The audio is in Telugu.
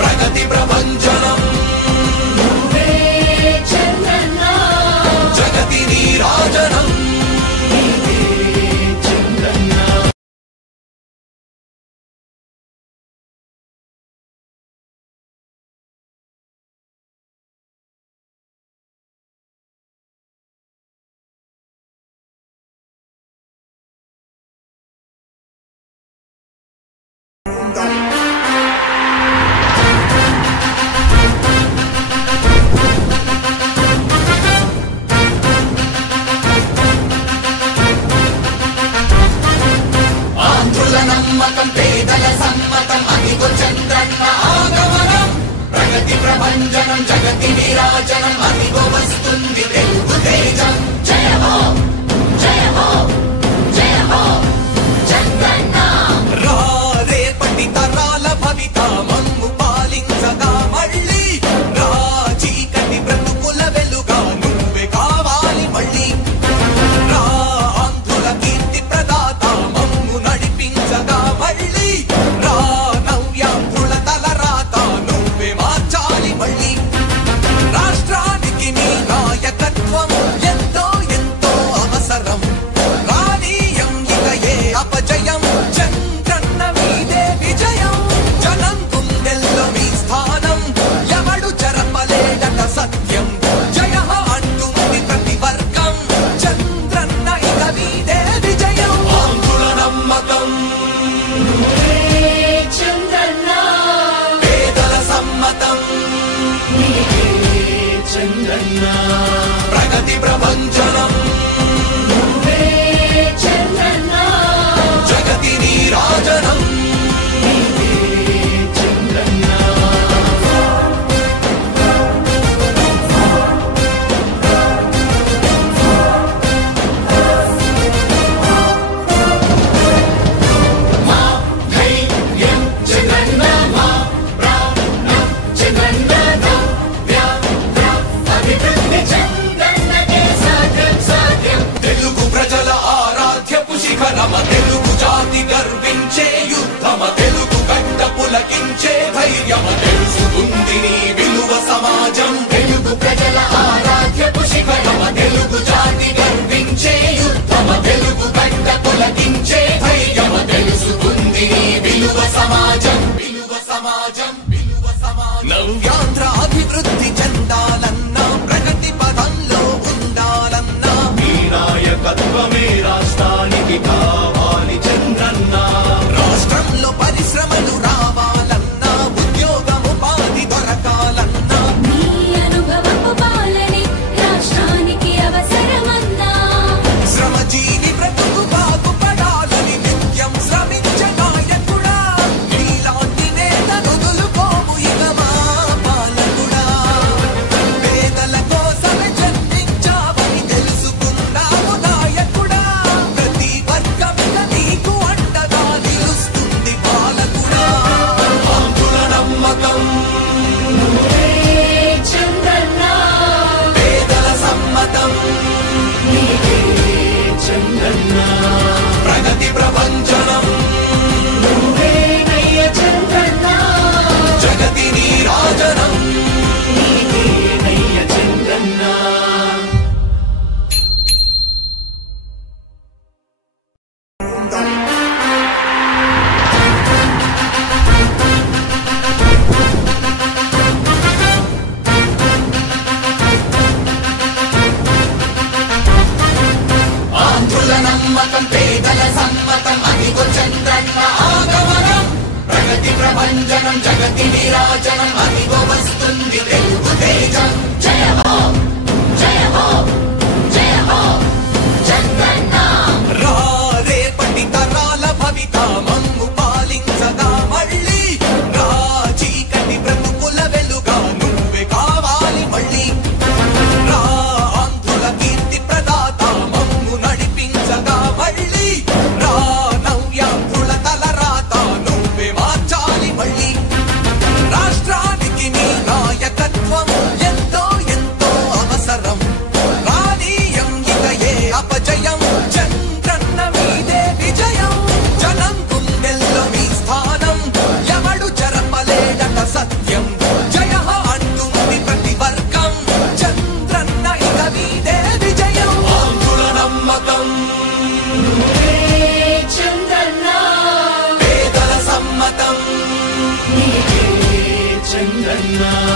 ప్రగతి ప్రభంజనం నువ్వే చంద్రన్న జగతి నీరాజనం నీవే చంద్రన్న నమ్మకం పేదల సమ్మతం అదిగో చంద్రన్న ఆగమనం ప్రగతి ప్రభంజనం జగతి విరాజనం అదిగో వస్తుంది తెలుగు తేజం జయ హో జయ హో జయ హో చంద్రన్న రా రేపటి తరాల భవిత మమ్ము పాలించగా మళ్ళీ రా చీకటి బ్రతుకుల వెలుగా నువ్వే కావాలి మళ్ళీ రా ఆంధ్రుల కీర్తి ప్రదాత మమ్ము నడిపించగా మళ్ళీ రా నవ్యాంధ్రుల తలరాత నువ్వే మార్చాలి మళ్ళీ రాష్ట్రానికి నీ నాయకత్వం ఎంతో ఎంతో అవసరం రానీయం ఇక ఏ అపజయం చంద్రన్న మీదే విజయం జనం గుండెల్లో మీ స్థానం ఎవడు చెరపలేడట సత్యం జయ అంటుంది ప్రతి వర్గం చంద్రన్న ఇక మీదే విజయం ఆంధ్రుల నమ్మకం చంద్రన్న పేదల సమ్మతం చంద్రన్న ప్రగతి ప్రభంజనం నువ్వే చంద్రన్న జగతి నీరాజనం నీవే చంద్రన్న మా ధైర్యం చంద్రన్న మా ప్రాణం చంద్రన్న అభివృద్ధి చంద్రన్నకే సాధ్యం సాధ్యం తెలుగు ప్రజల ఆరాధ్యపు శిఖరమ తెలుగు జాతి గర్వించే యుద్ధమ తెలుగు గడ్డ పులకించే ధైర్యమ తెలుసుకుంది నీ విలువ సమాజం తెలుగు ప్రజల ఆరాధ్యపు శిఖరమ తెలుగు జాతి గర్వించే యుద్ధమ తెలుగు గడ్డ పులకించే ధైర్యమ తెలుసుకుంది నీ విలువ సమాజం విలువ సమాజం విలువ సమాజం నవ్యాంధ్ర అభివృద్ధి చెందాలన్నా ప్రగతి పదంలో ఉండాలన్నా మీ నాయకత్వమే రాష్ట్రానికి కావాలి చంద్రన్న రాష్ట్రంలో పరిశ్రమలు రావాలన్నా ఉద్యోగం ఉపాధి దొరకాలన్నా నీ అనుభవపు పాలనే రాష్ట్రానికి అవసరమన్నా శ్రమజీవి బ్రతుకు బాగుపడాలని నిత్యం శ్రమించే నాయకుడా నీలాంటి నేతను వదులుకోము ఇక మా పాలకుడా పేదల కోసమే జన్మించావని తెలుసుకున్నావు నాయకుడా ప్రతి వర్గం జగనన్నా